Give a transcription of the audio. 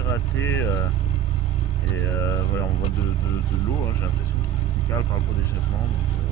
raté. Et voilà, on voit de l'eau, hein, j'ai l'impression qu'il cale par le pot d'échappement. Donc,